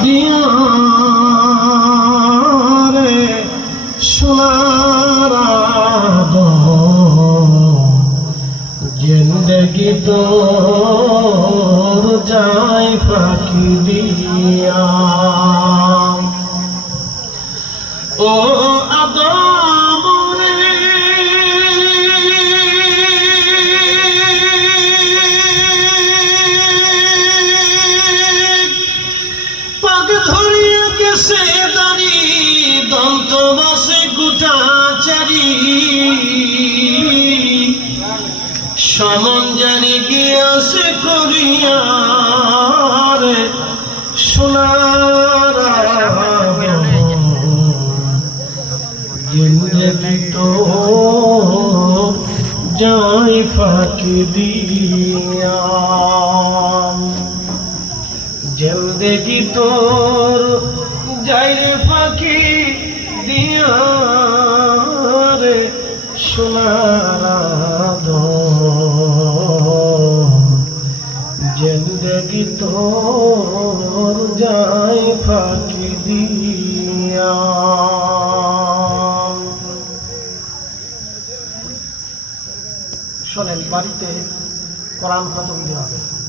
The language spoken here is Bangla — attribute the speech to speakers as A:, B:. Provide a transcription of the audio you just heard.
A: দিয়া রে সোনার জিন্দগি তোর যায় ফাঁকি দিয়া। ও আদম পাক ধরিয়া গেছে দাঁড়ি, দন্ত বসে গুটাচারি সমন জানি গিয়াছে করিয়া সোনার তো যাই ফাঁকি দিয়া। জিন্দগি তোর যাই রে ফাঁকি দিয়া রে সোনার জিন্দগি তোর যাই ফাঁকি দিয়া। শোনেন, বাড়িতে কোরআন খতম দেওয়া হবে।